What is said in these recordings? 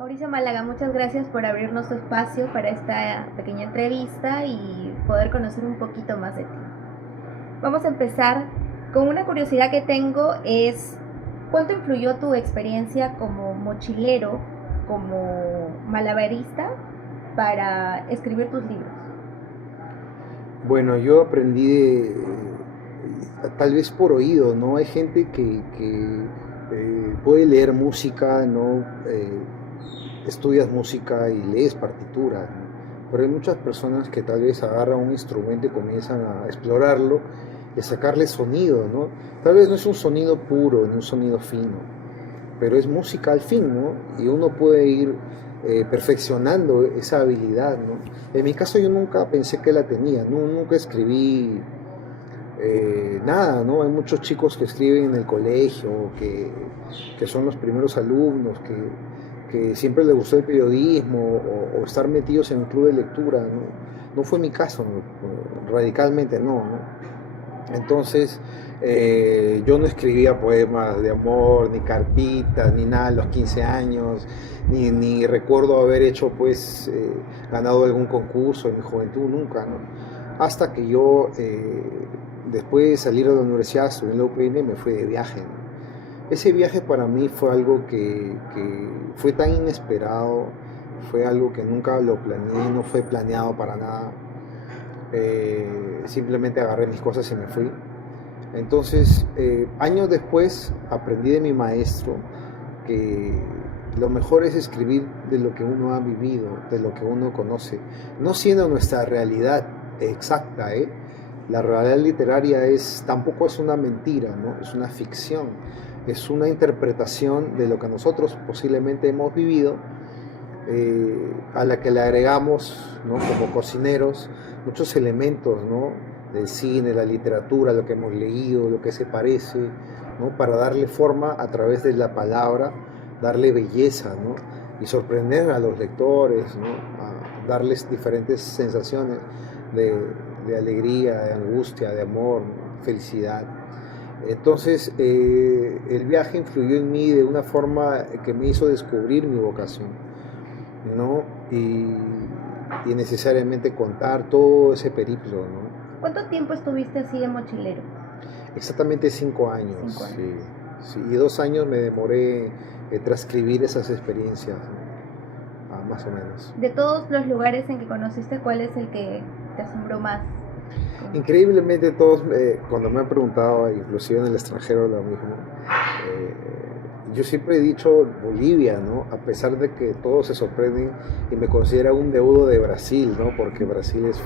Mauricio Málaga, muchas gracias por abrirnos tu espacio para esta pequeña entrevista y poder conocer un poquito más de ti. Vamos a empezar con una curiosidad que tengo es ¿cuánto influyó tu experiencia como mochilero, como malabarista para escribir tus libros? Bueno, yo aprendí tal vez por oído, ¿no? Hay gente que puede leer música, ¿no? Estudias música y lees partituras, ¿no? Pero hay muchas personas que tal vez agarran un instrumento y comienzan a explorarlo y a sacarle sonido, ¿no? Tal vez no es un sonido puro, ni un sonido fino, pero es música al fin, ¿no? Y uno puede ir perfeccionando esa habilidad, ¿no? En mi caso yo nunca pensé que la tenía, ¿no? Nunca escribí nada, ¿no? Hay muchos chicos que escriben en el colegio, que son los primeros alumnos, que siempre les gustó el periodismo o estar metidos en un club de lectura, ¿no? No fue mi caso, ¿no? Radicalmente no, ¿no? Entonces, yo no escribía poemas de amor, ni carpitas, ni nada a los 15 años, ni recuerdo haber hecho, pues, ganado algún concurso en mi juventud, nunca, ¿no? Hasta que yo, después de salir de la universidad, estudié en la UPN, me fui de viaje, ¿no? Ese viaje para mí fue algo que fue tan inesperado, fue algo que nunca lo planeé, no fue planeado para nada. Simplemente agarré mis cosas y me fui. Entonces, años después aprendí de mi maestro que lo mejor es escribir de lo que uno ha vivido, de lo que uno conoce, no siendo nuestra realidad exacta, ¿eh? La realidad literaria tampoco es una mentira, ¿no? Es una ficción, es una interpretación de lo que nosotros posiblemente hemos vivido, a la que le agregamos, ¿no? Como cocineros, muchos elementos, ¿no? Del cine, la literatura, lo que hemos leído, lo que se parece, ¿no? Para darle forma a través de la palabra, darle belleza, ¿no? Y sorprender a los lectores, ¿no? A darles diferentes sensaciones de, de alegría, de angustia, de amor, ¿no? Felicidad. Entonces, el viaje influyó en mí de una forma que me hizo descubrir mi vocación, ¿no? Y necesariamente contar todo ese periplo, ¿no? ¿Cuánto tiempo estuviste así de mochilero? Exactamente 5 años, 5 años. sí, sí, y 2 años me demoré transcribir esas experiencias, ¿no? Más o menos. De todos los lugares en que conociste, ¿cuál es el que te asombró más? Increíblemente todos, cuando me han preguntado, inclusive en el extranjero lo mismo, eh, yo siempre he dicho Bolivia, ¿no? A pesar de que todos se sorprenden y me consideran un deudo de Brasil, ¿no? Porque Brasil es,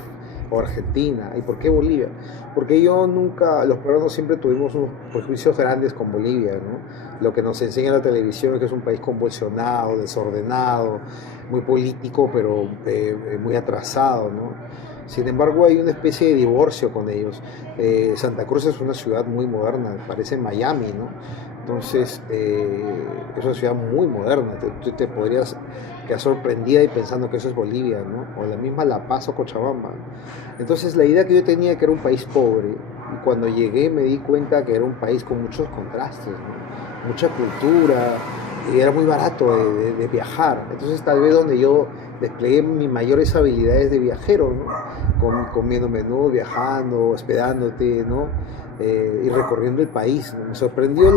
o Argentina. ¿Y por qué Bolivia? Porque yo nunca, los peruanos siempre tuvimos unos prejuicios grandes con Bolivia, ¿no? Lo que nos enseña la televisión es que es un país convulsionado, desordenado, muy político, pero muy atrasado, ¿no? Sin embargo, hay una especie de divorcio con ellos. Santa Cruz es una ciudad muy moderna, parece Miami, ¿no? Entonces, es una ciudad muy moderna. Tú te podrías quedar sorprendida y pensando que eso es Bolivia, ¿no? O la misma La Paz o Cochabamba. Entonces, la idea que yo tenía que era un país pobre, y cuando llegué me di cuenta que era un país con muchos contrastes, ¿no? Mucha cultura, y era muy barato de viajar. Entonces, tal vez donde yo desplegué mis mayores habilidades de viajero, ¿no? Comiendo menú, viajando, hospedándote, ¿no? Y recorriendo el país, ¿no? Me sorprendió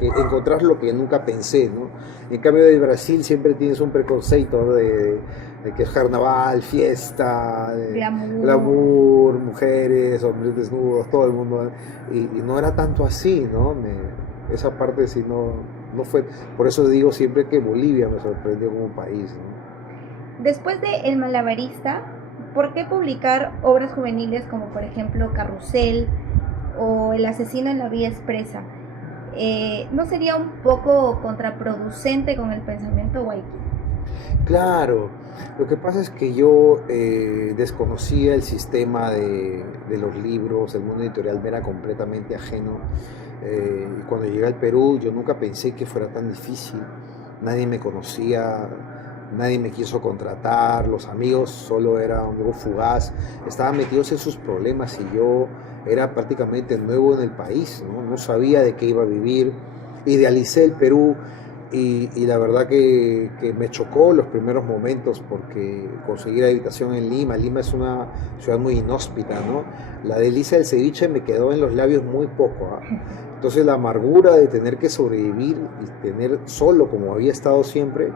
encontrar lo que nunca pensé, ¿no? En cambio de Brasil siempre tienes un preconceito, ¿no? De que es carnaval, fiesta, glamour, mujeres, hombres desnudos, todo el mundo, ¿no? Y no era tanto así, ¿no? Esa parte sí no fue, por eso digo siempre que Bolivia me sorprendió como país, ¿no? Después de El Malabarista, ¿por qué publicar obras juveniles como por ejemplo Carrusel o El asesino en la vía expresa? ¿No sería un poco contraproducente con el pensamiento Waiki? Claro, lo que pasa es que yo desconocía el sistema de los libros, el mundo editorial me era completamente ajeno. Y cuando llegué al Perú yo nunca pensé que fuera tan difícil, nadie me conocía, nadie me quiso contratar, los amigos solo era un grupo fugaz, estaban metidos en sus problemas y yo era prácticamente nuevo en el país, ¿no? No sabía de qué iba a vivir, idealicé el Perú y la verdad que me chocó los primeros momentos porque conseguir habitación en Lima. Lima es una ciudad muy inhóspita, ¿no? La delicia del ceviche me quedó en los labios muy poco, ¿ah? Entonces la amargura de tener que sobrevivir y tener solo como había estado siempre,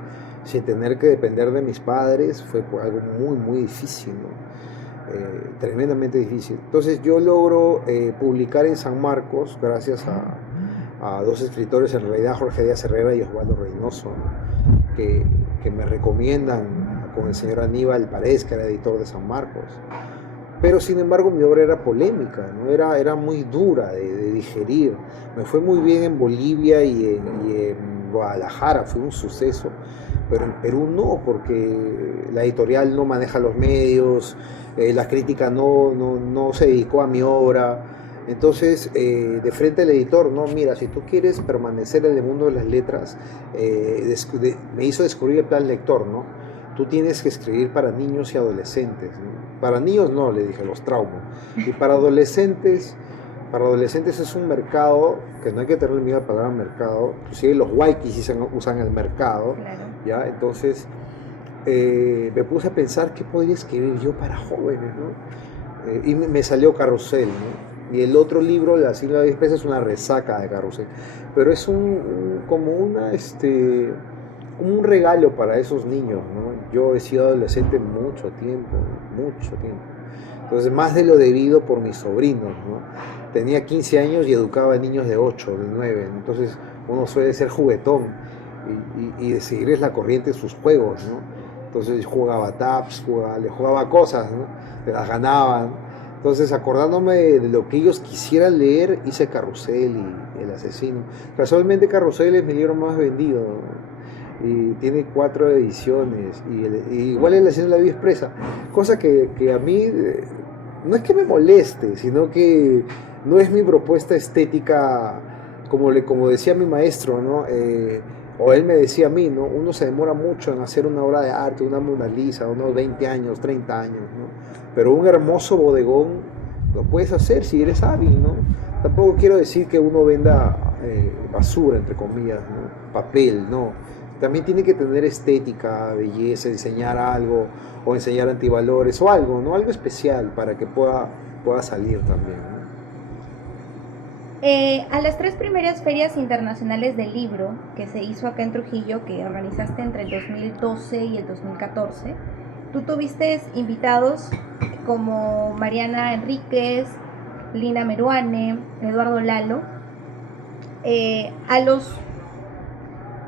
sin tener que depender de mis padres, fue algo muy, muy difícil, ¿no? Tremendamente difícil. Entonces yo logro publicar en San Marcos gracias a dos escritores, en realidad Jorge Díaz Herrera y Osvaldo Reynoso, ¿no? que me recomiendan con el señor Aníbal Paredes, que era editor de San Marcos. Pero sin embargo mi obra era polémica, ¿no? Era muy dura de digerir. Me fue muy bien en Bolivia y en Guadalajara, fue un suceso, pero en Perú no, porque la editorial no maneja los medios, la crítica no se dedicó a mi obra. Entonces, de frente al editor, no, mira, si tú quieres permanecer en el mundo de las letras, me hizo descubrir el plan lector, ¿no? Tú tienes que escribir para niños y adolescentes, ¿no? Para niños no, le dije, los traumo. Y para adolescentes es un mercado que no hay que tener miedo a la palabra mercado, inclusive los waikis usan el mercado, Claro. ¿ya? Entonces, me puse a pensar qué podría escribir yo para jóvenes, ¿no? Y me salió Carrusel, ¿no? Y el otro libro, La Sílaba Expresa, es una resaca de Carrusel, pero es como un regalo para esos niños, ¿no? Yo he sido adolescente mucho tiempo, entonces más de lo debido por mis sobrinos, ¿no? Tenía 15 años y educaba a niños de 8, de 9, entonces uno suele ser juguetón y de seguirles la corriente en sus juegos, ¿no? Entonces jugaba taps, le jugaba cosas, ¿no? Se las ganaban. Entonces, acordándome de lo que ellos quisieran leer, hice Carrusel y El Asesino. Casualmente Carrusel es mi libro más vendido, ¿no? Y tiene 4 ediciones, y igual El Asesino de la Vida Expresa, cosa que a mí no es que me moleste, sino que no es mi propuesta estética, como decía mi maestro, ¿no? O él me decía a mí, ¿no? Uno se demora mucho en hacer una obra de arte, una Mona Lisa, unos 20 años, 30 años, ¿no? Pero un hermoso bodegón lo puedes hacer si eres hábil, ¿no? Tampoco quiero decir que uno venda basura, entre comillas, ¿no? Papel, no. También tiene que tener estética, belleza, enseñar algo, o enseñar antivalores, o algo, ¿no? Algo especial para que pueda salir también, ¿no? A las 3 primeras ferias internacionales del libro que se hizo acá en Trujillo, que organizaste entre el 2012 y el 2014, tú tuviste invitados como Mariana Enríquez, Lina Meruane, Eduardo Lalo.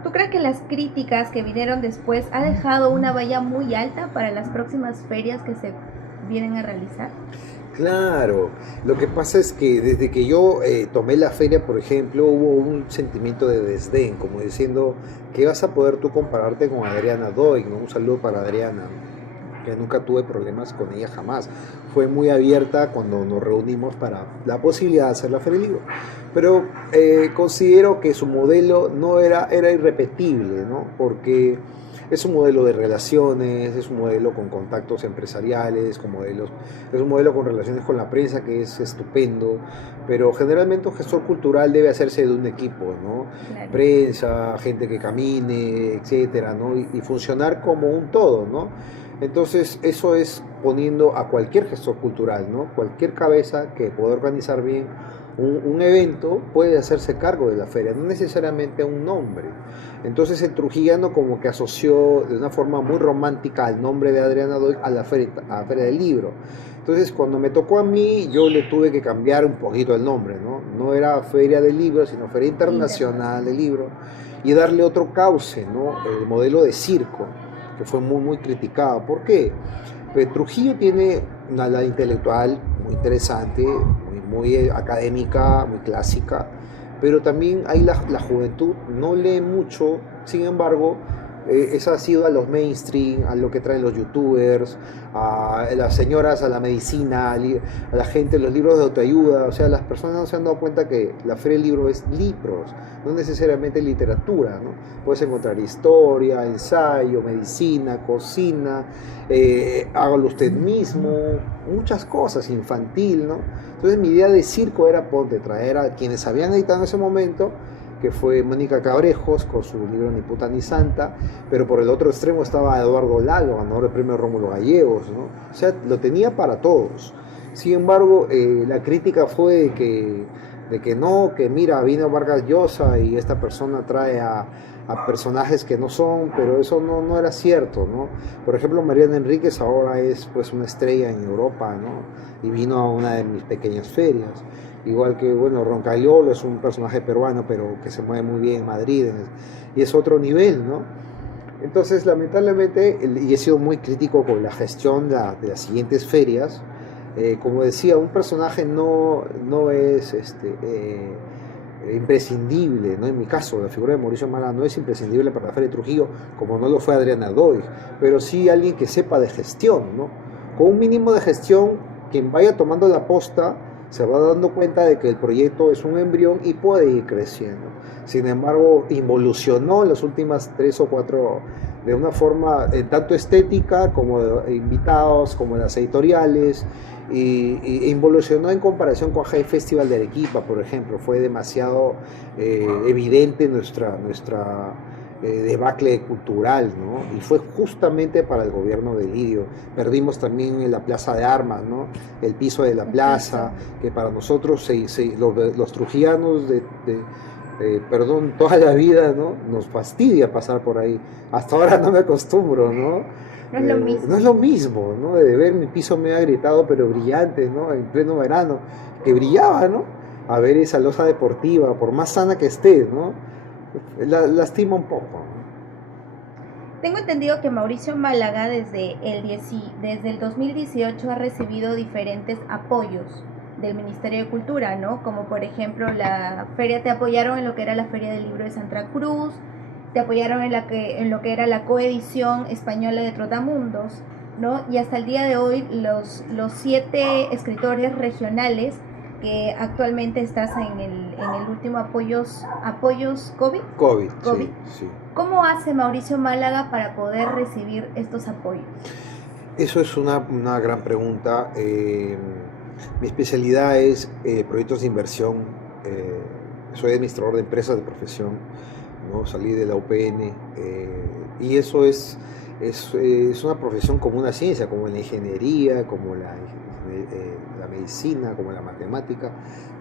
¿Tú crees que las críticas que vinieron después ha dejado una valla muy alta para las próximas ferias que se vienen a realizar? Claro, lo que pasa es que desde que yo tomé la feria, por ejemplo, hubo un sentimiento de desdén, como diciendo que vas a poder tú compararte con Adriana Doig, ¿no? Un saludo para Adriana, que nunca tuve problemas con ella jamás. Fue muy abierta cuando nos reunimos para la posibilidad de hacer la Feria del Libro. Pero considero que su modelo era irrepetible, ¿no? Porque es un modelo de relaciones, es un modelo con contactos empresariales, es un modelo con relaciones con la prensa que es estupendo, pero generalmente un gestor cultural debe hacerse de un equipo, ¿no? Claro. Prensa, gente que camine, etcétera, ¿no? Y funcionar como un todo, ¿no? Entonces eso es poniendo a cualquier gestor cultural, ¿no? Cualquier cabeza que pueda organizar bien un evento puede hacerse cargo de la feria, no necesariamente un nombre. Entonces el trujillano como que asoció de una forma muy romántica el nombre de Adriana Doig a la feria del libro. Entonces cuando me tocó a mí yo le tuve que cambiar un poquito el nombre, ¿no? No era Feria del Libro, sino Feria Internacional del Libro, y darle otro cauce, ¿no? El modelo de circo, que fue muy, muy criticado. ¿Por qué? Pues Trujillo tiene una ala intelectual muy interesante, muy académica, muy clásica, pero también hay la juventud, no lee mucho, sin embargo, esa ha sido a los mainstream, a lo que traen los youtubers, a las señoras, a la medicina, a la gente, los libros de autoayuda. O sea, las personas no se han dado cuenta que la Feria del Libro es libros, no necesariamente literatura, ¿no? Puedes encontrar historia, ensayo, medicina, cocina, hágalo usted mismo, muchas cosas, infantil, ¿no? Entonces mi idea de circo era traer a quienes habían editado en ese momento, que fue Mónica Cabrejos con su libro Ni puta ni santa, pero por el otro extremo estaba Eduardo Lalo, ganador del premio Rómulo Gallegos, ¿no? O sea, lo tenía para todos. Sin embargo, la crítica fue de que no, que mira, vino Vargas Llosa y esta persona trae a personajes que no son, pero eso no era cierto, ¿no? Por ejemplo, Mariana Enríquez ahora es pues una estrella en Europa, ¿no? Y vino a una de mis pequeñas ferias. Igual que, bueno, Roncaliolo es un personaje peruano, pero que se mueve muy bien en Madrid, y es otro nivel, ¿no? Entonces, lamentablemente, y he sido muy crítico con la gestión de las siguientes ferias, como decía, un personaje no es imprescindible, ¿no? En mi caso, la figura de Mauricio Mala no es imprescindible para la Feria de Trujillo, como no lo fue Adriana Doig, pero sí alguien que sepa de gestión, ¿no? Con un mínimo de gestión, quien vaya tomando la posta se va dando cuenta de que el proyecto es un embrión y puede ir creciendo. Sin embargo, involucionó en las últimas 3 o 4 de una forma tanto estética como de invitados, como de las editoriales, e involucionó en comparación con High Festival de Arequipa, por ejemplo. Fue demasiado evidente nuestra debacle cultural, ¿no? Y fue justamente para el gobierno de Lidio. Perdimos también en la Plaza de Armas, ¿no? El piso de la plaza, que para nosotros, los trujillanos perdón, toda la vida, ¿no? Nos fastidia pasar por ahí. Hasta ahora no me acostumbro, ¿no? No es lo mismo. No es lo mismo, ¿no? De ver mi piso medio agrietado, pero brillante, ¿no? En pleno verano, que brillaba, ¿no? A ver esa losa deportiva, por más sana que esté, ¿no? Lastima un poco. Tengo entendido que Mauricio Málaga desde el 2018 ha recibido diferentes apoyos del Ministerio de Cultura, ¿no? Como por ejemplo la feria, te apoyaron en lo que era la Feria del Libro de Santa Cruz, te apoyaron en lo que era la coedición española de Trotamundos, ¿no? Y hasta el día de hoy los 7 escritores regionales que actualmente estás en el último apoyos COVID. Sí. ¿Cómo hace Mauricio Málaga para poder recibir estos apoyos? Eso es una gran pregunta. Mi especialidad es proyectos de inversión. Soy administrador de empresas de profesión, ¿no? Salí de la UPN, y eso es una profesión como una ciencia, como la ingeniería, como la medicina, como la matemática.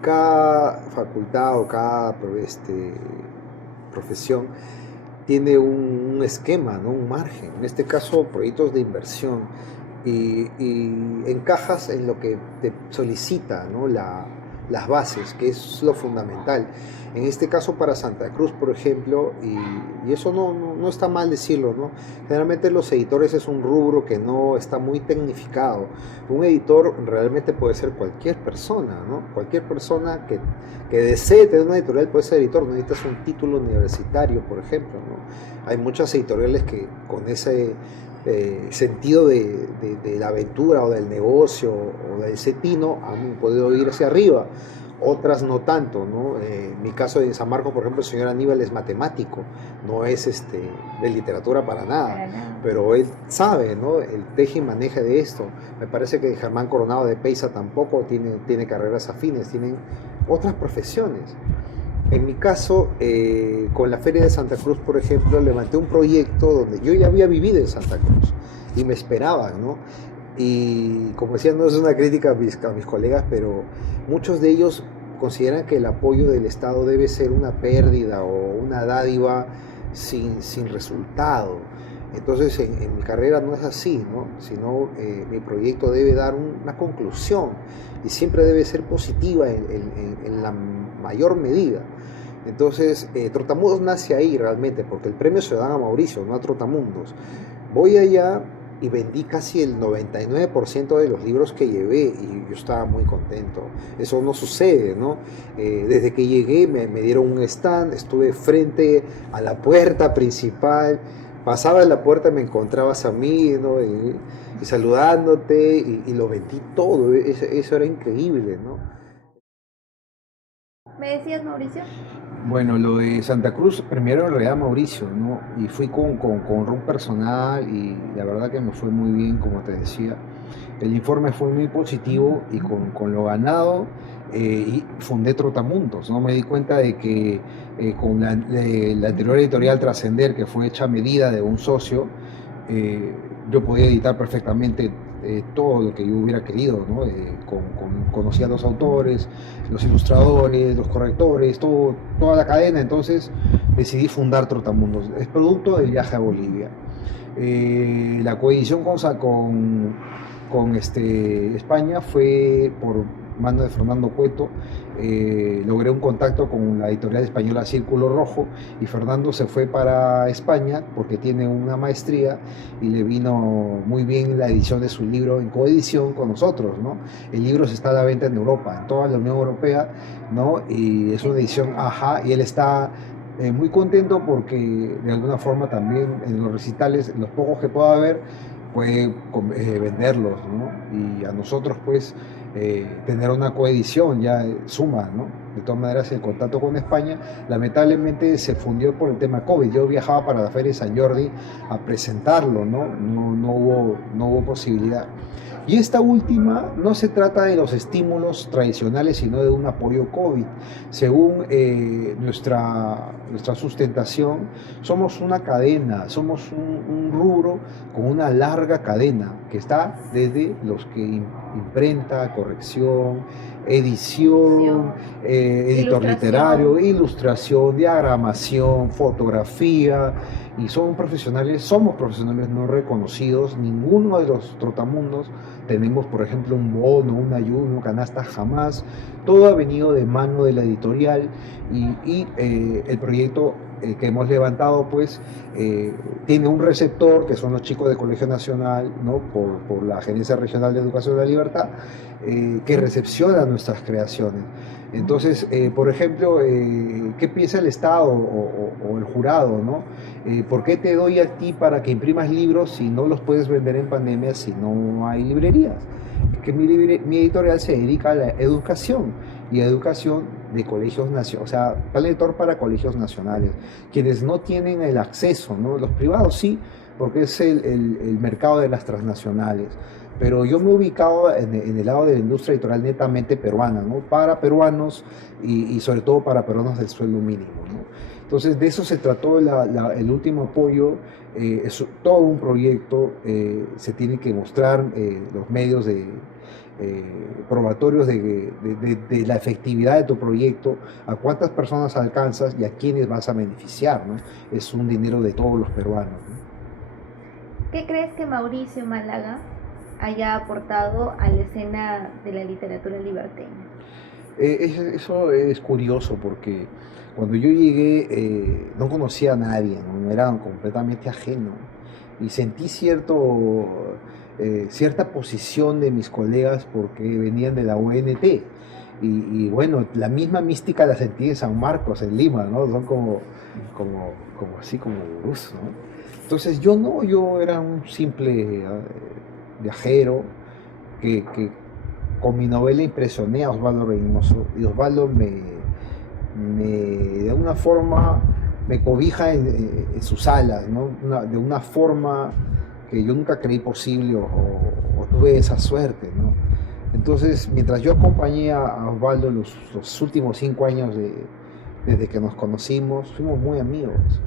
Cada facultad o cada profesión tiene un esquema, ¿no? Un margen. En este caso, proyectos de inversión. Y encajas en lo que te solicita, ¿no? Las bases, que es lo fundamental. En este caso para Santa Cruz, por ejemplo, y eso no está mal decirlo, ¿no? Generalmente los editores es un rubro que no está muy tecnificado. Un editor realmente puede ser cualquier persona, ¿no? Cualquier persona que desee tener una editorial puede ser editor, no necesitas un título universitario, por ejemplo, ¿no? Hay muchas editoriales que con ese sentido de la aventura o del negocio o del setino han podido ir hacia arriba, otras no tanto, ¿no? Mi caso de San Marcos, por ejemplo, el señor Aníbal es matemático, no es de literatura para nada, pero él sabe, ¿no? El teje y maneje de esto. Me parece que Germán Coronado de Peiza tampoco tiene carreras afines, tienen otras profesiones. En mi caso, con la Feria de Santa Cruz, por ejemplo, levanté un proyecto donde yo ya había vivido en Santa Cruz y me esperaban, ¿no? Y como decía, no es una crítica a mis colegas, pero muchos de ellos consideran que el apoyo del Estado debe ser una pérdida o una dádiva sin resultado. Entonces, en mi carrera no es así, ¿no? Sino mi proyecto debe dar una conclusión y siempre debe ser positiva en la mayor medida. Entonces, Trotamundos nace ahí realmente, porque el premio se lo dan a Mauricio, no a Trotamundos. Voy allá y vendí casi el 99% de los libros que llevé y yo estaba muy contento. Eso no sucede, ¿no? Desde que llegué me dieron un stand, estuve frente a la puerta principal, pasaba en la puerta y me encontrabas a mí, ¿no? Y saludándote y lo vendí todo. Eso era increíble, ¿no? ¿Me decías, Mauricio? Bueno, lo de Santa Cruz, primero en realidad Mauricio, ¿no? Y fui con un personal y la verdad que me fue muy bien, como te decía. El informe fue muy positivo y con lo ganado y fundé Trotamundos, ¿no? Me di cuenta de que con la anterior editorial Trascender, que fue hecha a medida de un socio, eh, yo podía editar perfectamente todo lo que yo hubiera querido, ¿no? Conocía a los autores, los ilustradores, los correctores, toda la cadena, entonces decidí fundar Trotamundos. Es producto del viaje a Bolivia. La coedición con España fue por mano de Fernando Cueto. Logré un contacto con la editorial española Círculo Rojo y Fernando se fue para España porque tiene una maestría y le vino muy bien la edición de su libro en coedición con nosotros, ¿no? El libro se está a la venta en Europa, en toda la Unión Europea, ¿no? Y es una edición AJA y él está muy contento porque de alguna forma también en los recitales, los pocos que pueda haber, puede venderlos, ¿no? Y a nosotros pues tener una coedición ya suma, ¿no? De todas maneras el contacto con España lamentablemente se fundió por el tema COVID. Yo viajaba para la Feria de San Jordi a presentarlo, ¿no? No hubo posibilidad. Y esta última no se trata de los estímulos tradicionales, sino de un apoyo COVID. Según nuestra sustentación, somos una cadena, somos un rubro con una larga cadena que está desde los que imprenta, corrección, edición, editor literario, ilustración, diagramación, fotografía, y somos profesionales no reconocidos. Ninguno de los trotamundos tenemos, por ejemplo, un bono, un ayuno, canasta, jamás. Todo ha venido de mano de la editorial y el proyecto que hemos levantado pues tiene un receptor que son los chicos de Colegio Nacional, ¿no? por la Gerencia Regional de Educación de la Libertad, que recepciona nuestras creaciones. Entonces, por ejemplo, ¿qué piensa el Estado o el jurado, ¿no? ¿Por qué te doy a ti para que imprimas libros si no los puedes vender en pandemia, si no hay librerías? Que mi editorial se dedica a la educación y a educación de colegios nacionales, o sea, plan editor para colegios nacionales, quienes no tienen el acceso, ¿no? Los privados sí, porque es el mercado de las transnacionales, pero yo me he ubicado en el lado de la industria editorial netamente peruana, ¿no? Para peruanos y sobre todo para peruanos del sueldo mínimo, ¿no? Entonces de eso se trató el último apoyo. Es todo un proyecto, se tiene que mostrar los medios probatorios de la efectividad de tu proyecto, a cuántas personas alcanzas y a quiénes vas a beneficiar, ¿no? Es un dinero de todos los peruanos, ¿no? ¿Qué crees que Mauricio Málaga haya aportado a la escena de la literatura liberteña? Eso es curioso porque cuando yo llegué no conocía a nadie, ¿no? Era completamente ajeno y sentí cierta posición de mis colegas porque venían de la UNT y bueno, la misma mística la sentí en San Marcos, en Lima, ¿no? Son como así como gurús, ¿no? Entonces yo era un simple viajero que con mi novela impresioné a Osvaldo Reynoso y Osvaldo de alguna forma me cobija en sus alas, ¿no? De una forma que yo nunca creí posible o tuve esa suerte, ¿no? Entonces, mientras yo acompañé a Osvaldo los últimos 5 años desde que nos conocimos, fuimos muy amigos.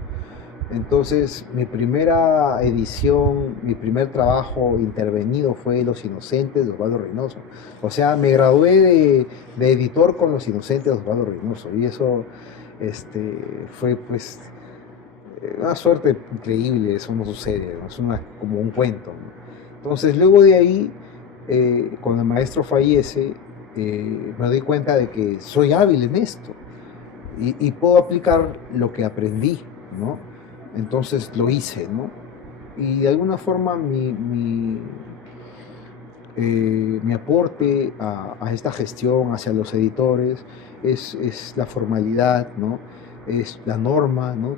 Entonces, mi primera edición, mi primer trabajo intervenido fue Los Inocentes de Osvaldo Reynoso. O sea, me gradué de editor con Los Inocentes de Osvaldo Reynoso. Y eso fue pues una suerte increíble, eso no sucede, ¿no? Es como un cuento, ¿no? Entonces, luego de ahí, cuando el maestro fallece, me doy cuenta de que soy hábil en esto y puedo aplicar lo que aprendí, ¿no? Entonces lo hice, ¿no? Y de alguna forma mi aporte a esta gestión hacia los editores es la formalidad, ¿no? es la norma, ¿no?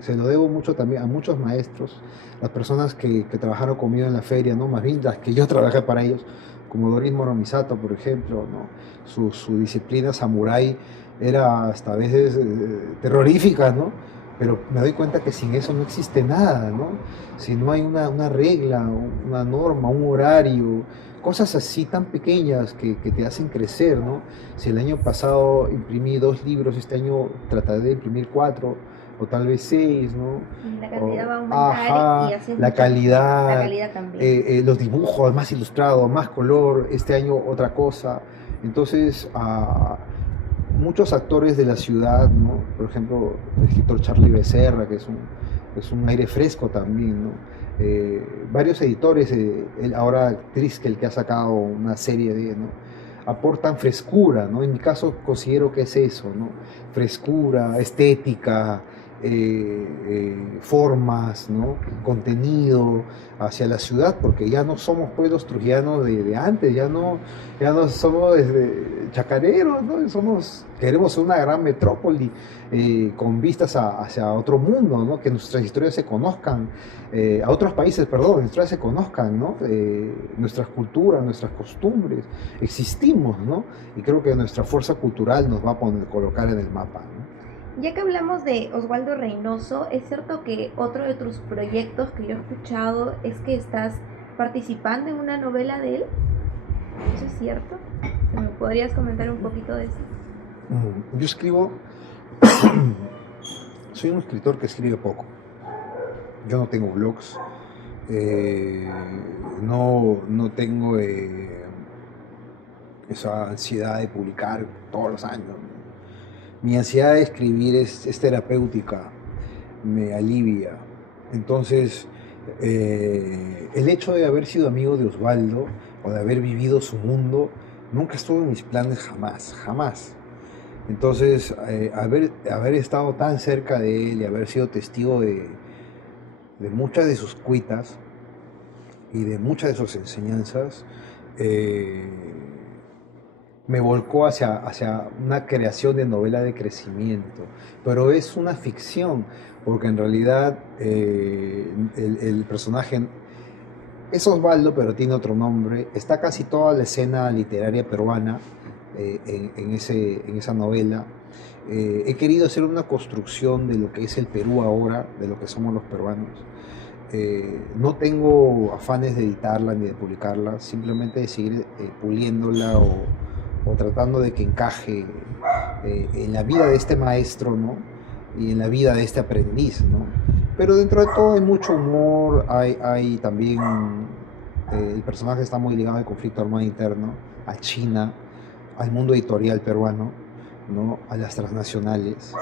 Se lo debo mucho también a muchos maestros, las personas que trabajaron conmigo en la feria, ¿no? Más bien las que yo trabajé para ellos, como Doris Moromisato, por ejemplo, ¿no? Su disciplina samurái era hasta a veces terrorífica, ¿no? Pero me doy cuenta que sin eso no existe nada, ¿no? Si no hay una regla, una norma, un horario, cosas así tan pequeñas que te hacen crecer, ¿no? Si el año pasado imprimí 2 libros, este año trataré de imprimir 4 o tal vez 6, ¿no? Y la cantidad va a aumentar y Ajá, así es la la calidad, calidad también. los dibujos más ilustrados, más color, este año otra cosa. Entonces, muchos actores de la ciudad, ¿no? Por ejemplo, el escritor Charlie Becerra, que es un aire fresco también, ¿no? Varios editores, ahora Triskel, que ha sacado una serie de, ¿no? Aportan frescura, ¿no? En mi caso considero que es eso, ¿no? Frescura, estética, formas, ¿no? Contenido hacia la ciudad, porque ya no somos pueblos trujianos de antes, ya no somos chacareros, ¿no? Queremos ser una gran metrópoli con vistas hacia otro mundo, ¿no? Que nuestras historias se conozcan, a otros países, perdón, nuestras historias se conozcan, ¿no? Nuestras culturas, nuestras costumbres, existimos, ¿no? Y creo que nuestra fuerza cultural nos va a colocar en el mapa, ¿no? Ya que hablamos de Oswaldo Reynoso, es cierto que otro de tus proyectos que yo he escuchado es que estás participando en una novela de él. ¿Eso es cierto? ¿Me podrías comentar un poquito de eso? Yo escribo, soy un escritor que escribe poco. Yo no tengo blogs, no tengo esa ansiedad de publicar todos los años. Mi ansiedad de escribir es terapéutica, me alivia. Entonces, el hecho de haber sido amigo de Osvaldo o de haber vivido su mundo nunca estuvo en mis planes, jamás, jamás. Entonces, haber estado tan cerca de él y haber sido testigo de muchas de sus cuitas y de muchas de sus enseñanzas, me volcó hacia una creación de novela de crecimiento, pero es una ficción, porque en realidad el personaje es Osvaldo, pero tiene otro nombre. Está casi toda la escena literaria peruana en esa novela. He querido hacer una construcción de lo que es el Perú ahora, de lo que somos los peruanos. No tengo afanes de editarla ni de publicarla, simplemente de seguir puliéndola o tratando de que encaje en la vida de este maestro, ¿no? Y en la vida de este aprendiz, ¿no? Pero dentro de todo hay mucho humor, hay también, el personaje está muy ligado al conflicto armado interno, a China, al mundo editorial peruano, ¿no? A las transnacionales,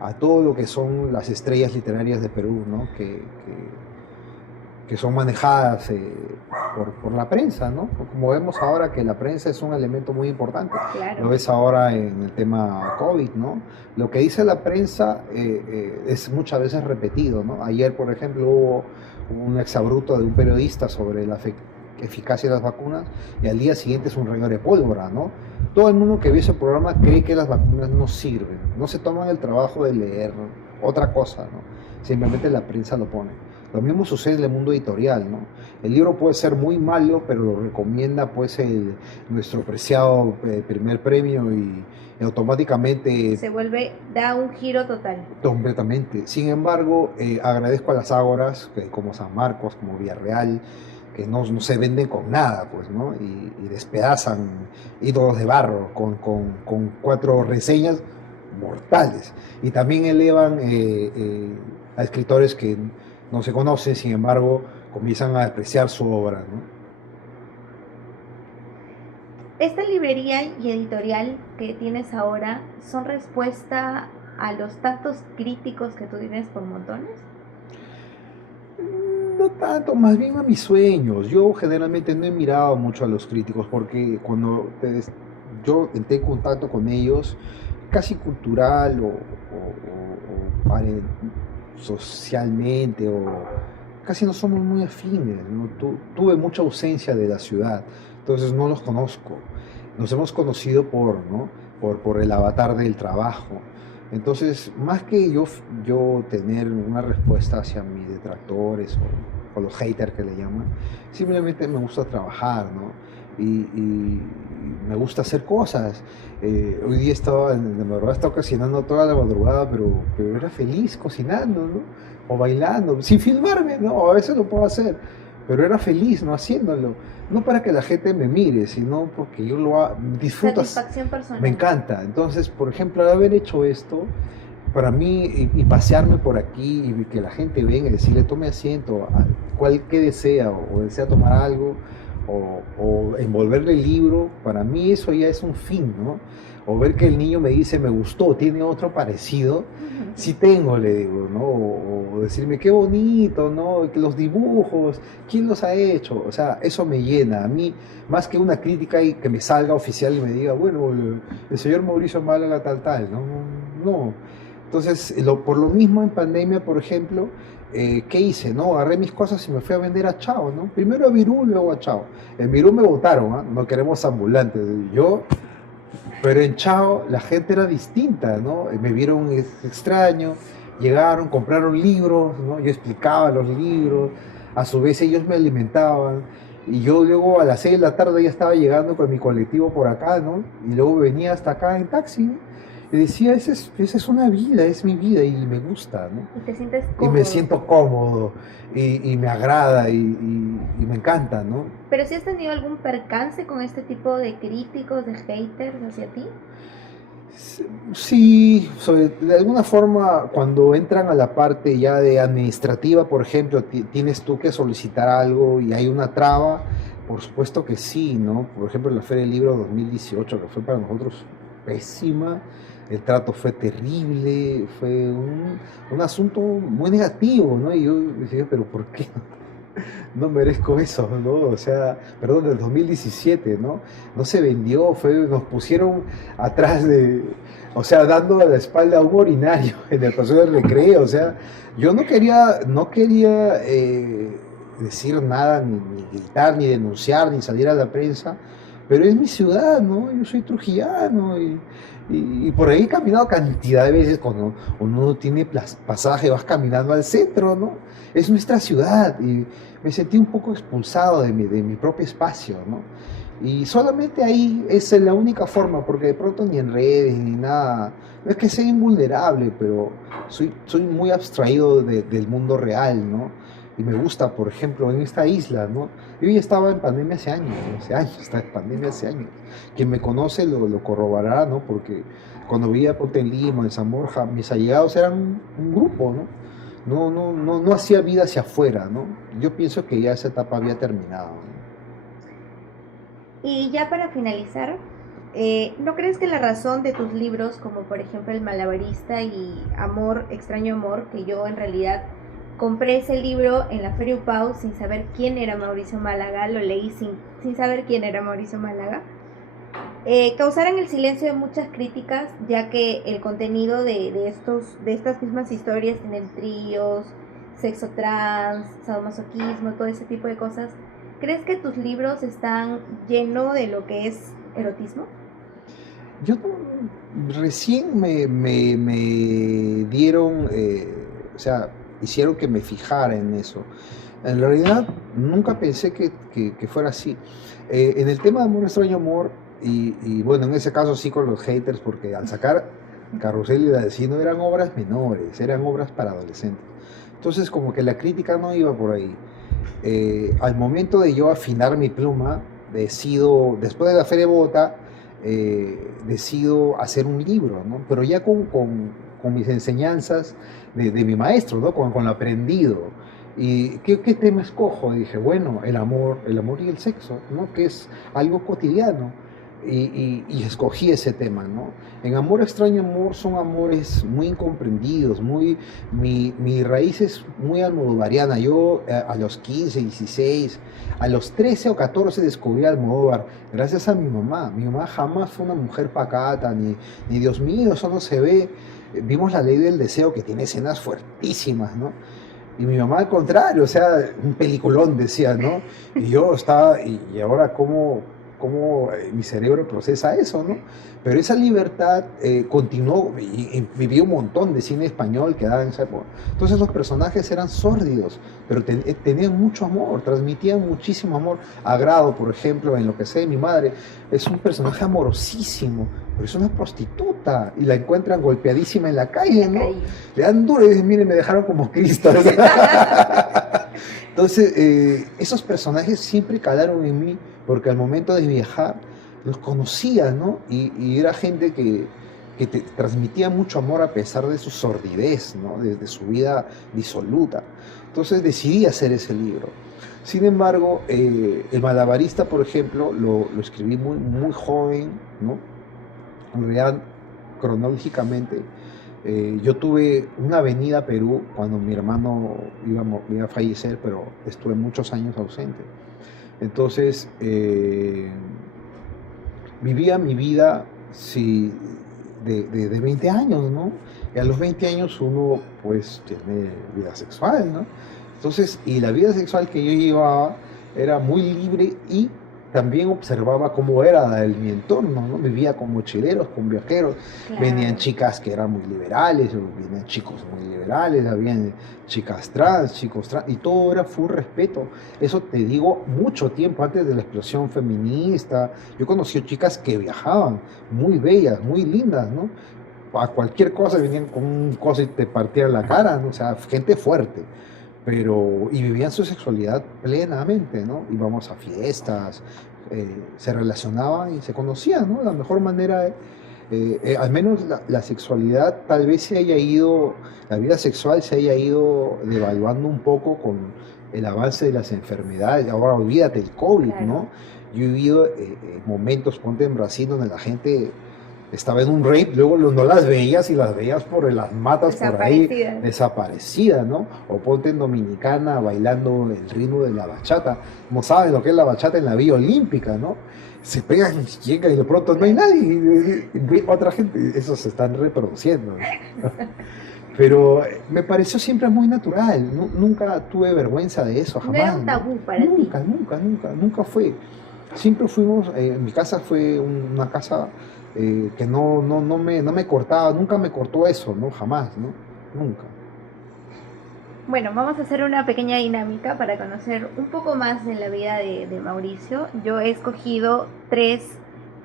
a todo lo que son las estrellas literarias de Perú, ¿no? Que son manejadas por la prensa, ¿no? Como vemos ahora que la prensa es un elemento muy importante. Claro. Lo ves ahora en el tema COVID, ¿no? Lo que dice la prensa es muchas veces repetido, ¿no? Ayer, por ejemplo, hubo un exabrupto de un periodista sobre la eficacia de las vacunas y al día siguiente es un reguero de pólvora, ¿no? Todo el mundo que vio ese programa cree que las vacunas no sirven, no se toman el trabajo de leer otra cosa, ¿no? Simplemente la prensa lo pone. Lo mismo sucede en el mundo editorial, ¿no? El libro puede ser muy malo, pero lo recomienda pues nuestro preciado primer premio y automáticamente... Se vuelve, da un giro total. Completamente. Sin embargo, agradezco a las ágoras, como San Marcos, como Villarreal, que no se venden con nada, pues, ¿no? Y despedazan ídolos de barro con 4 reseñas mortales. Y también elevan a escritores que no se conocen, sin embargo, comienzan a apreciar su obra, ¿no? ¿Esta librería y editorial que tienes ahora son respuesta a los tantos críticos que tú tienes por montones? No tanto, más bien a mis sueños. Yo generalmente no he mirado mucho a los críticos porque cuando yo entré en contacto con ellos, casi cultural socialmente, o casi no somos muy afines, ¿no? Tuve mucha ausencia de la ciudad, entonces no los conozco. Nos hemos conocido ¿no? por el avatar del trabajo, Entonces, más que yo tener una respuesta hacia mis detractores o los haters que le llaman, simplemente me gusta trabajar, ¿no? Y me gusta hacer cosas. Hoy día estaba, en la madrugada estaba cocinando toda la madrugada, pero era feliz cocinando, ¿no? O bailando, sin filmarme, ¿no? A veces lo puedo hacer, pero era feliz, ¿no? Haciéndolo. No para que la gente me mire, sino porque yo disfruto. Satisfacción personal. Me encanta. Entonces, por ejemplo, al haber hecho esto, para mí, y pasearme por aquí y que la gente venga y decirle tome asiento, cual que desea, o desea tomar algo, o envolverle el libro, para mí eso ya es un fin, ¿no? O ver que el niño me dice me gustó, tiene otro parecido, sí tengo, le digo, ¿no? O decirme qué bonito, ¿no? Que los dibujos, ¿quién los ha hecho? O sea, eso me llena a mí, más que una crítica y que me salga oficial y me diga, bueno, el señor Mauricio Málaga tal, ¿no? No. Entonces, por lo mismo en pandemia, por ejemplo, ¿qué hice? ¿No? Agarré mis cosas y me fui a vender a Chao, ¿no? Primero a Virú, luego a Chao. En Virú me votaron, ¿eh? No queremos ambulantes. Pero en Chao la gente era distinta, ¿no? Me vieron extraño, llegaron, compraron libros, ¿no? Yo explicaba los libros, a su vez ellos me alimentaban. Y yo luego a las 6 de la tarde ya estaba llegando con mi colectivo por acá, ¿no? Y luego venía hasta acá en taxi, ¿no? Y decía, esa es una vida, es mi vida y me gusta, ¿no? Y te sientes cómodo. Y me siento cómodo y me agrada y me encanta, ¿no? ¿Pero si has tenido algún percance con este tipo de críticos, de haters hacia ti? Sí, de alguna forma cuando entran a la parte ya de administrativa, por ejemplo, tienes tú que solicitar algo y hay una traba, por supuesto que sí, ¿no? Por ejemplo, la Feria del Libro 2018, que fue para nosotros pésima, el trato fue terrible, fue un asunto muy negativo, ¿no? Y yo decía, pero ¿por qué no merezco eso, ¿no? O sea, perdón, del 2017, ¿no? No se vendió, nos pusieron atrás o sea, dando a la espalda a un urinario en el paseo del recreo, o sea, yo no quería decir nada, ni gritar, ni denunciar, ni salir a la prensa, pero es mi ciudad, ¿no? Yo soy trujillano y por ahí he caminado cantidad de veces cuando uno tiene pasaje, vas caminando al centro, ¿no? Es nuestra ciudad y me sentí un poco expulsado de mi propio espacio, ¿no? Y solamente ahí es la única forma, porque de pronto ni en redes ni nada, no es que sea invulnerable, pero soy muy abstraído del mundo real, ¿no? Y me gusta, por ejemplo, en esta isla, ¿no? Yo ya estaba en pandemia hace años, estaba en pandemia hace años. Quien me conoce lo corroborará, ¿no? Porque cuando vivía Ponte en Lima, en San Borja, mis allegados eran un grupo, ¿no? No hacía vida hacia afuera, ¿no? Yo pienso que ya esa etapa había terminado, ¿no? Y ya para finalizar, ¿no crees que la razón de tus libros, como por ejemplo El Malabarista y Amor, Extraño Amor, que yo en realidad compré ese libro en la Feria UPAU sin saber quién era Mauricio Málaga, lo leí sin saber quién era Mauricio Málaga, causaran el silencio de muchas críticas, ya que el contenido de estas mismas historias tienen tríos, sexo trans, sadomasoquismo, todo ese tipo de cosas? ¿Crees que tus libros están llenos de lo que es erotismo? Yo recién me dieron, o sea, hicieron que me fijara en eso. En realidad nunca pensé que fuera así. En el tema de Amor, Extraño Amor, y bueno, en ese caso sí con los haters, porque al sacar Carrusel y La Vecino eran obras menores, eran obras para adolescentes. Entonces como que la crítica no iba por ahí. Al momento de yo afinar mi pluma, después de la Feria de Bogotá, decido hacer un libro, ¿no? Pero ya con mis enseñanzas de mi maestro, ¿no? Con lo aprendido. ¿Y qué tema escojo? Y dije, bueno, el amor y el sexo, ¿no? Que es algo cotidiano. Y escogí ese tema, ¿no? En Amor, Extraño Amor son amores muy incomprendidos, mi raíz es muy almodovariana. Yo a los 15, 16, a los 13 o 14 descubrí a Almodóvar, gracias a mi mamá. Mi mamá jamás fue una mujer pacata, ni Dios mío, eso no se ve. Vimos La Ley del Deseo, que tiene escenas fuertísimas, ¿no? Y mi mamá al contrario, o sea, un peliculón decía, ¿no? Y yo estaba, y ahora cómo cómo mi cerebro procesa eso, ¿no? Pero esa libertad continuó, y viví un montón de cine español que daba en esa época. Entonces los personajes eran sórdidos, pero tenían mucho amor, transmitían muchísimo amor. Agrado, por ejemplo, en Lo que sé de mi madre, es un personaje amorosísimo, pero es una prostituta y la encuentran golpeadísima en la calle, ¿no? Le dan duro y dicen, miren, me dejaron como Cristo. Entonces, esos personajes siempre calaron en mí, porque al momento de viajar los conocía, ¿no? Y era gente que te transmitía mucho amor a pesar de su sordidez, ¿no? De su vida disoluta. Entonces decidí hacer ese libro. Sin embargo, El Malabarista, por ejemplo, lo escribí muy, muy joven, ¿no? En realidad, cronológicamente, yo tuve una venida a Perú cuando mi hermano iba a fallecer, pero estuve muchos años ausente. Entonces, vivía mi vida sí, de 20 años, ¿no? Y a los 20 años uno pues tiene vida sexual, ¿no? Entonces, y la vida sexual que yo llevaba era muy libre y también observaba cómo era mi entorno, ¿no? Vivía con mochileros, con viajeros, Claro. venían chicas que eran muy liberales, venían chicos muy liberales, habían chicas trans, chicos trans, y todo era full respeto. Eso te digo, mucho tiempo antes de la explosión feminista. Yo conocí chicas que viajaban, muy bellas, muy lindas, ¿no? A cualquier cosa venían con un coso y te partían la cara, ¿no? O sea, gente fuerte. Y vivían su sexualidad plenamente, ¿no? Íbamos a fiestas, se relacionaban y se conocían, ¿no? La mejor manera, al menos la sexualidad tal vez se haya ido, la vida sexual se haya ido devaluando un poco con el avance de las enfermedades. Ahora olvídate el COVID, Claro. ¿no? Yo he vivido momentos, ponte en Brasil, donde la gente estaba en un rave, luego no las veías y las veías por las matas por ahí, desaparecida, ¿no? O ponte en Dominicana bailando el ritmo de la bachata. No saben lo que es la bachata en la Vía Olímpica, ¿no? Se pegan, llegan y de pronto no hay nadie, y otra gente, esos se están reproduciendo, ¿no? Pero me pareció siempre muy natural, nunca tuve vergüenza de eso, jamás. No era un tabú para ti. Nunca fue. Siempre fuimos, en mi casa fue una casa que no me cortaba, nunca me cortó eso, ¿no? Jamás, ¿no? Nunca. Bueno, vamos a hacer una pequeña dinámica para conocer un poco más de la vida de Mauricio. Yo he escogido 3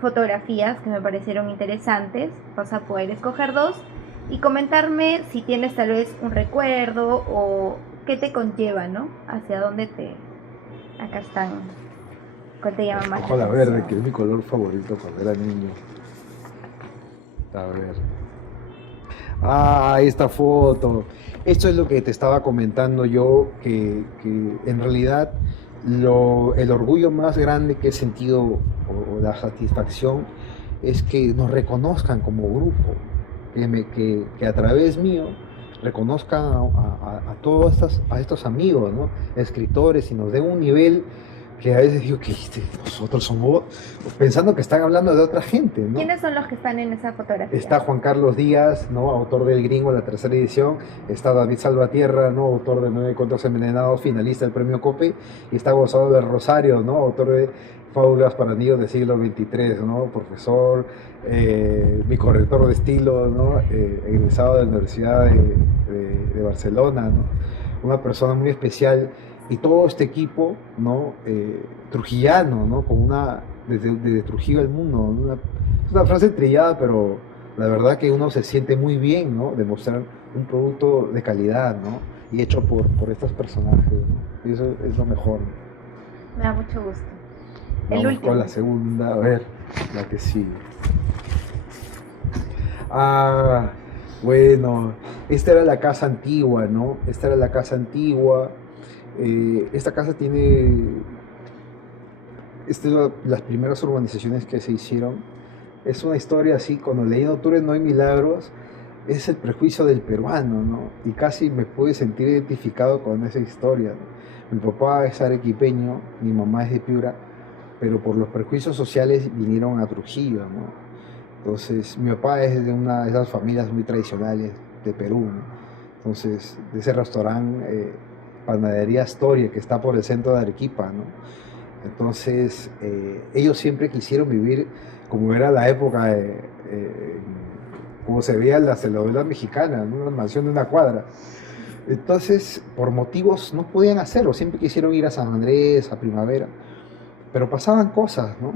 fotografías que me parecieron interesantes. Vas a poder escoger 2 y comentarme si tienes tal vez un recuerdo o qué te conlleva, ¿no? Hacia dónde te... Acá están. ¿Cuál te llama más? Escojo la verde, que es mi color favorito cuando era niño. A ver. Ah, esta foto. Esto es lo que te estaba comentando yo, que en realidad el orgullo más grande que he sentido, o la satisfacción, es que nos reconozcan como grupo, que a través mío reconozcan a todos estos amigos, ¿no? Escritores, y nos den un nivel que a veces digo que nosotros somos, pensando que están hablando de otra gente, ¿no? ¿Quiénes son los que están en esa fotografía? Está Juan Carlos Díaz, ¿no? Autor del Gringo, la 3ª edición. Está David Salvatierra, ¿no? Autor de 9 cuentos envenenados, finalista del premio COPE. Y está Gonzalo del Rosario, ¿no? Autor de Fábulas para niños del siglo XXIII, ¿no? Profesor, mi corrector de estilo, ¿no? Egresado de la Universidad de Barcelona, ¿no? Una persona muy especial. Y todo este equipo, ¿no? Trujillano, ¿no? Con desde Trujillo al mundo, es una frase trillada, pero la verdad que uno se siente muy bien, ¿no? De mostrar un producto de calidad, ¿no? Y hecho por estos personajes, ¿no? Y eso es lo mejor. Me da mucho gusto. Vamos El último. con la segunda, a ver, la que sigue. Ah, bueno, esta era la casa antigua, ¿no? Esta era la casa antigua. Esta casa tiene... Estas son las primeras urbanizaciones que se hicieron. Es una historia así, cuando leí Doctores no hay milagros, es el prejuicio del peruano, ¿no? Y casi me pude sentir identificado con esa historia, ¿no? Mi papá es arequipeño, mi mamá es de Piura, pero por los prejuicios sociales vinieron a Trujillo, ¿no? Entonces, mi papá es de una de esas familias muy tradicionales de Perú, ¿no? Entonces, de ese restaurante, Panadería Astoria, que está por el centro de Arequipa, ¿no? Entonces, ellos siempre quisieron vivir como era la época, como se veía en las telenovelas mexicanas, ¿no? Una mansión de una cuadra. Entonces, por motivos no podían hacerlo, siempre quisieron ir a San Andrés, a Primavera, pero pasaban cosas, ¿no?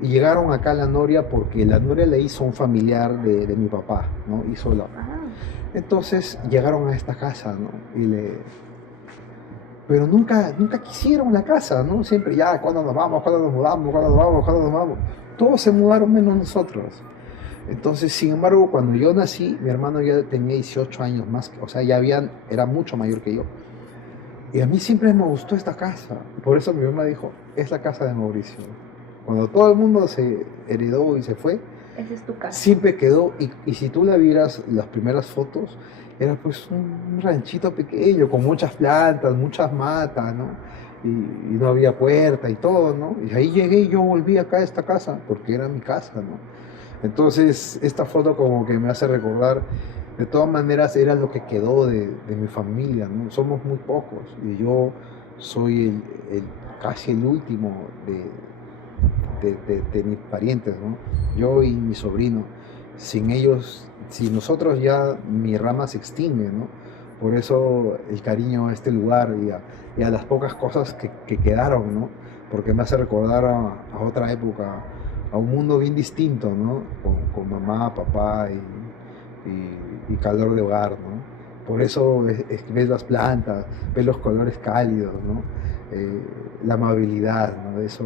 Y llegaron acá a La Noria porque La Noria le hizo un familiar de mi papá, ¿no? Hizo la... Ah, Entonces llegaron a esta casa, ¿no? Pero nunca quisieron la casa, ¿no? Siempre ya, ¿cuándo nos vamos? ¿Cuándo nos mudamos? ¿Cuándo nos vamos? ¿Cuándo nos vamos? Todos se mudaron menos nosotros. Entonces, sin embargo, cuando yo nací, mi hermano ya tenía 18 años más, o sea, era mucho mayor que yo. Y a mí siempre me gustó esta casa. Por eso mi mamá dijo, es la casa de Mauricio. Cuando todo el mundo se heredó y se fue, esa es tu casa. siempre quedó. Y si tú la vieras, las primeras fotos, era pues un ranchito pequeño, con muchas plantas, muchas matas, ¿no? Y no había puerta y todo, ¿no? Y ahí llegué y yo volví acá a esta casa, porque era mi casa, ¿no? Entonces, esta foto como que me hace recordar, de todas maneras, era lo que quedó de mi familia, ¿no? Somos muy pocos y yo soy casi el último de mis parientes, ¿no? Yo y mi sobrino. Sin ellos, sin nosotros ya mi rama se extingue, ¿no? Por eso el cariño a este lugar y a las pocas cosas que quedaron, ¿no? Porque me hace recordar a otra época, a un mundo bien distinto, ¿no? Con mamá, papá y calor de hogar, ¿no? Por eso ves las plantas, ves los colores cálidos, ¿no? La amabilidad, ¿no? De eso,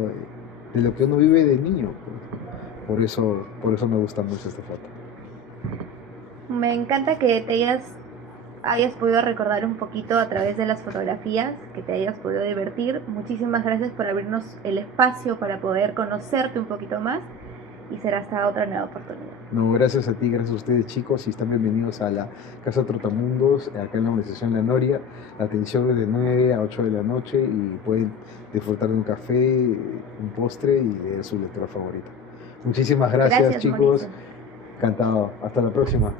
de lo que uno vive de niño, pues. Por eso me gusta mucho esta foto. Me encanta que hayas podido recordar un poquito a través de las fotografías, que te hayas podido divertir. Muchísimas gracias por abrirnos el espacio para poder conocerte un poquito más y será hasta otra nueva oportunidad. No, gracias a ti, gracias a ustedes chicos y están bienvenidos a la Casa Trotamundos, acá en la organización La Noria. La atención es de 9 a 8 de la noche y pueden disfrutar de un café, un postre y de su lectura favorita. Muchísimas gracias chicos, Mauricio. encantado, hasta la próxima.